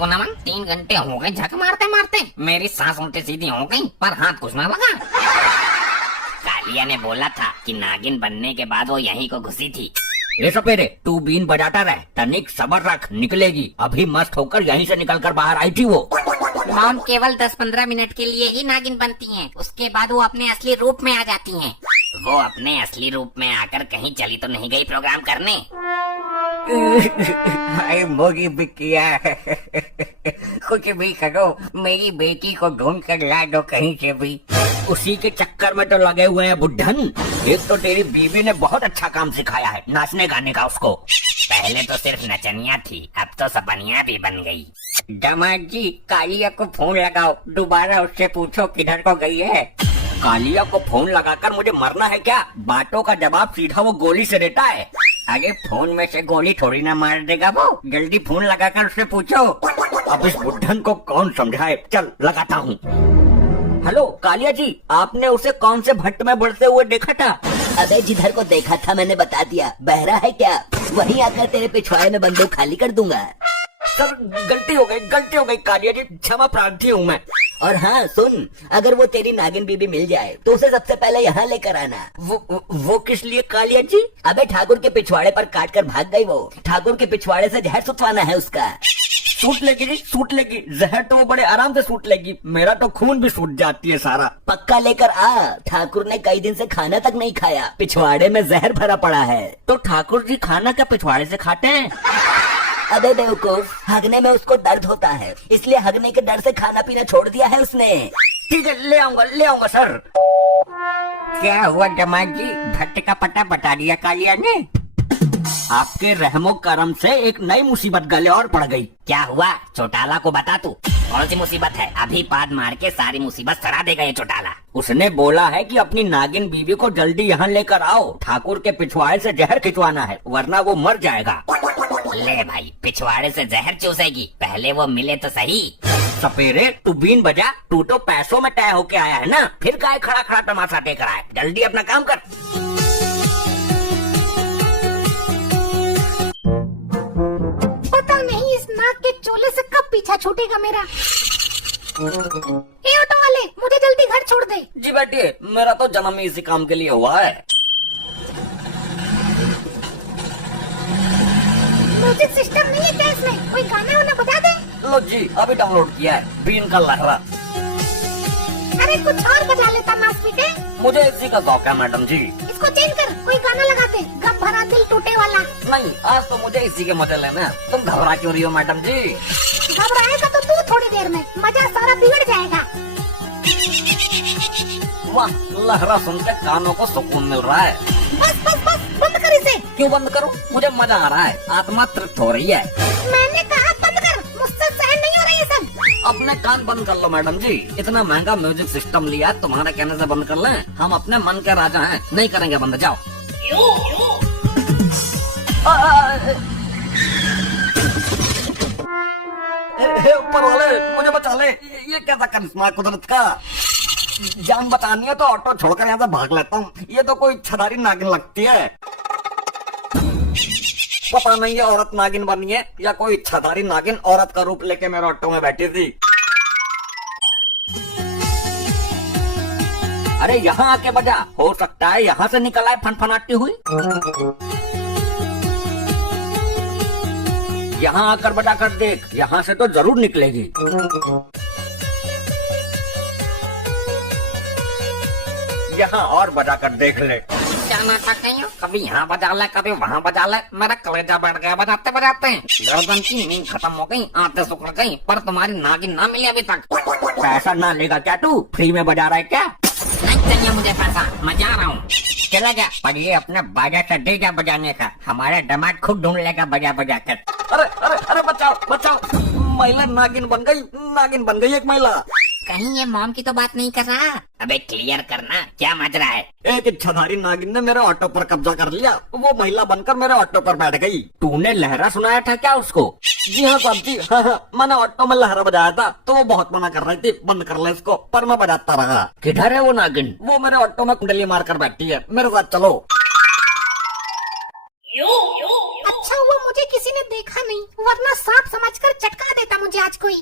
को नमन। 3 घंटे हो गए झक मारते मारते, मेरी सांस उल्टी सीधी हो गई पर हाथ कुछ ना लगा। कालिया ने बोला था कि नागिन बनने के बाद वो यहीं को घुसी थी। ये सपेरे, तू बीन बजाता रह, तनिक सबर रख, निकलेगी। अभी मस्त होकर यहीं से निकलकर बाहर आई थी वो। मॉम केवल 10-15 मिनट के लिए ही नागिन बनती हैं, उसके बाद वो अपने असली रूप में आ जाती हैं। वो अपने असली रूप में आकर कहीं चली तो नहीं गई प्रोग्राम करने? हाय मोगी बिटिया, कुछ भी करो, मेरी बेटी को ढूंढ कर ला दो कहीं से भी। उसी के चक्कर में तो लगे हुए हैं बुड्ढन। एक तो तेरी बीवी ने बहुत अच्छा काम सिखाया है, नाचने गाने का उसको। पहले तो सिर्फ नचनिया थी, अब तो सपनिया भी बन गई। दामाद जी, कालिया को फोन लगाओ, दोबारा उससे पूछो किधर को गई है। कालिया को फोन लगाकर मुझे मरना है क्या? बातों का जवाब सीधा वो गोली से देता है। अरे फोन में से गोली थोड़ी ना मार देगा वो, जल्दी फोन लगाकर उससे पूछो। अब इस बुड्ढन को कौन समझाए, चल लगाता हूँ। हेलो कालिया जी, आपने उसे कौन से भट्ट में बढ़ते हुए देखा था? अबे जिधर को देखा था मैंने बता दिया, बहरा है क्या? वहीं आकर तेरे पिछवाड़े में बंदूक खाली कर दूंगा। सर गलती हो गई कालिया जी, क्षमा प्रार्थी हूँ मैं। और हाँ सुन, अगर वो तेरी नागिन बीबी मिल जाए तो उसे सबसे पहले यहाँ लेकर आना। वो किस लिए कालिया जी? अबे ठाकुर के पिछवाड़े पर काट कर भाग गई वो, ठाकुर के पिछवाड़े से जहर सुखवाना है उसका। सूट लेगी जी, सूट लेगी, जहर तो वो बड़े आराम से सूट लेगी, मेरा तो खून भी सूट जाती है सारा। पक्का लेकर आ, ठाकुर ने कई दिन से खाना तक नहीं खाया, पिछवाड़े में जहर भरा पड़ा है। तो ठाकुर जी खाना क्या पिछवाड़े से खाते हैं? अबे बेवकूफ, हगने में उसको दर्द होता है, इसलिए हगने के डर से खाना पीना छोड़ दिया है उसने। ठीक है, ले आऊंगा सर। क्या हुआ दामाद जी, भट्ट का पता बता दिया कालिया ने? आपके रहमो करम से एक नई मुसीबत गले और पड़ गई। क्या हुआ? चौटाला को बता तू, कौन सी मुसीबत है? अभी पाद मार के सारी मुसीबत सड़ा देगा ये चौटाला। उसने बोला है कि अपनी नागिन बीवी को जल्दी यहाँ लेकर आओ, ठाकुर के पिछवाड़े से जहर खिंचवाना है, वरना वो मर जाएगा। ले भाई, पिछवाड़े से जहर चूसेगी, पहले वो मिले तो सही। सपेरे, तू बीन बजा, तू तो पैसों में तय होके आया है ना, फिर काय खड़ा खड़ा तमाशा देकर आया, जल्दी अपना काम कर। पता नहीं इस नाग के चोले से कब पीछा छूटेगा मेरा। ए ऑटो वाले, मुझे जल्दी घर छोड़ दे। जी बैठिए, मेरा तो जन्म ही इसी काम के लिए हुआ है। म्यूजिक सिस्टम नहीं है क्या इसमें? कोई गाना वाना बजा दे। लो जी, अभी डाउनलोड किया है, बीन का लहरा। अरे कुछ और बजा लेता मांस पीटे। मुझे इसी का शौक है मैडम जी। इसको चेंज कर, कोई गाना लगा दे, गम भरा दिल टूटे वाला। नहीं, आज तो मुझे इसी के मजे लेना है, तुम घबरा क्यों रही हो मैडम जी? घबराएगा तो तू थोड़ी देर में, मजा सारा बिगड़ जाएगा। वाह, लहरा सुनकर कानों को सुकून मिल रहा है। बस बंद कर इसे। क्यों बंद करूं? मुझे मजा आ रहा है, आत्मा तृप्त हो रही है। मैंने कहा बंद कर, मुझसे सहन नहीं हो रहा ये सब। अपने कान बंद कर लो मैडम जी, इतना महंगा म्यूजिक सिस्टम लिया, तुम्हारे कहने से बंद कर लें? हम अपने मन के राजा हैं, नहीं करेंगे बंद, जाओ। ऊपर वाले मुझे बचा ले, ये कैसा करिश्मा है कुदरत का। जान बचानी है तो ऑटो छोड़कर यहाँ से भाग लेता हूँ, ये तो कोई छदारी नागिन लगती है। पता नहीं ये औरत नागिन बनी है या कोई छदारी नागिन औरत का रूप लेके मेरे ऑटो में बैठी थी। अरे यहाँ आके बजा, हो सकता है यहाँ से निकल आए फनफनाती हुई। यहाँ आकर बजा कर देख, यहाँ से तो जरूर निकलेगी। यहाँ और बजा कर देख ले। क्या नाटक है, कभी यहाँ बजा ले कभी वहाँ बजा ले, मेरा कलेजा बैठ गया बजाते बजाते। गर्दन की नींद खत्म हो गई, आंतें सुखड़ गई, पर तुम्हारी नागिन ना मिली अभी तक। पैसा ना लेगा क्या तू? फ्री में बजा रहा है क्या? नहीं चाहिए मुझे पैसा, मैं जा रहा हूँ। चला गया, पर ये अपने बाजा से दे जा बजाने का, हमारा दामाद खुद ढूंढ लेगा बजा बजा कर। अरे अरे अरे बचाओ, महिला नागिन बन गई एक महिला। कहीं ये मॉम की तो बात नहीं कर रहा? अबे क्लियर करना, क्या मजरा है? एक इच्छाधारी नागिन ने मेरे ऑटो पर कब्जा कर लिया, वो महिला बनकर मेरे ऑटो पर बैठ गई। तूने लहरा सुनाया था क्या उसको? जी हाँ साहब जी, हाँ, मैंने ऑटो में लहरा बजाया था, तो वो बहुत मना कर रही थी बंद कर ले इसको, पर मैं बजाता रहा। किधर है वो नागिन? वो मेरे ऑटो में कुंडली मार कर बैठी है, मेरे साथ चलो। अच्छा हुआ मुझे किसी ने देखा नहीं, वरना सांप समझकर चटका देता मुझे आज कोई।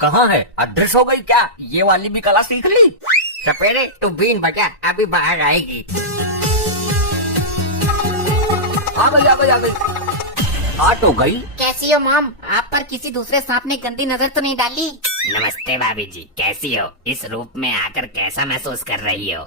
कहाँ है? अदृश्य हो गई क्या? ये वाली भी कला सीख ली? सपेरे तू बीन बजा, अभी बाहर आएगी। आ गई आ गई आ गई, आ तो गई। कैसी हो मॉम? आप पर किसी दूसरे सांप ने गंदी नजर तो नहीं डाली? नमस्ते भाभी जी, कैसी हो? इस रूप में आकर कैसा महसूस कर रही हो?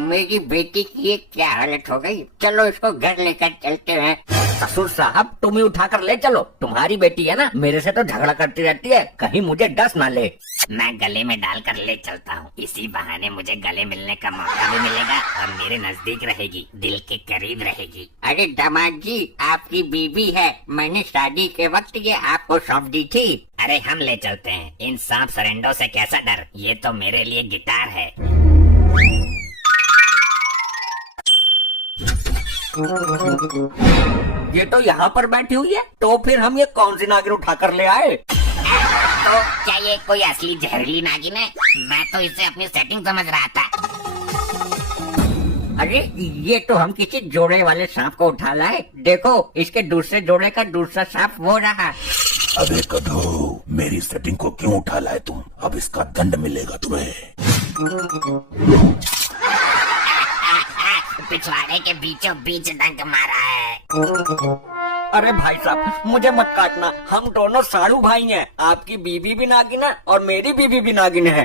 मेरी बेटी की ये क्या हालत हो गई? चलो इसको घर लेकर चलते हैं। ससुर साहब तुम ही उठाकर ले चलो, तुम्हारी बेटी है ना, मेरे से तो झगड़ा करती रहती है, कहीं मुझे डस ना ले। मैं गले में डालकर ले चलता हूँ, इसी बहाने मुझे गले मिलने का मौका भी मिलेगा और मेरे नजदीक रहेगी, दिल के करीब रहेगी। अरे दामाद जी, आपकी बीबी है, मैंने शादी के वक्त ये आपको सौंप दी थी। अरे हम ले चलते हैं, इन सांप सरेंडों से कैसा डर, ये तो मेरे लिए गिटार है। ये तो यहाँ पर बैठी हुई है, तो फिर हम ये कौन सी नागिन उठा कर ले आए? तो क्या ये कोई असली जहरीली नागिन है? मैं तो इसे अपनी सेटिंग समझ रहा था। अरे ये तो हम किसी जोड़े वाले सांप को उठा लाए, देखो इसके दूसरे जोड़े का दूसरा सांप वो रहा। अबे कदो, मेरी सेटिंग को क्यों उठा लाए तुम? अब इसका दंड मिलेगा तुम्हें। पिछवाड़े के बीचों बीच डंक मारा है। अरे भाई साहब मुझे मत काटना, हम दोनों साड़ू भाई हैं, आपकी बीबी भी नागिन है और मेरी बीबी भी नागिन है।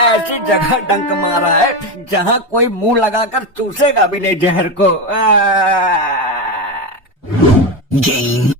ऐसी जगह डंक मारा है जहाँ कोई मुंह लगाकर चूसेगा भी नहीं जहर को। गेम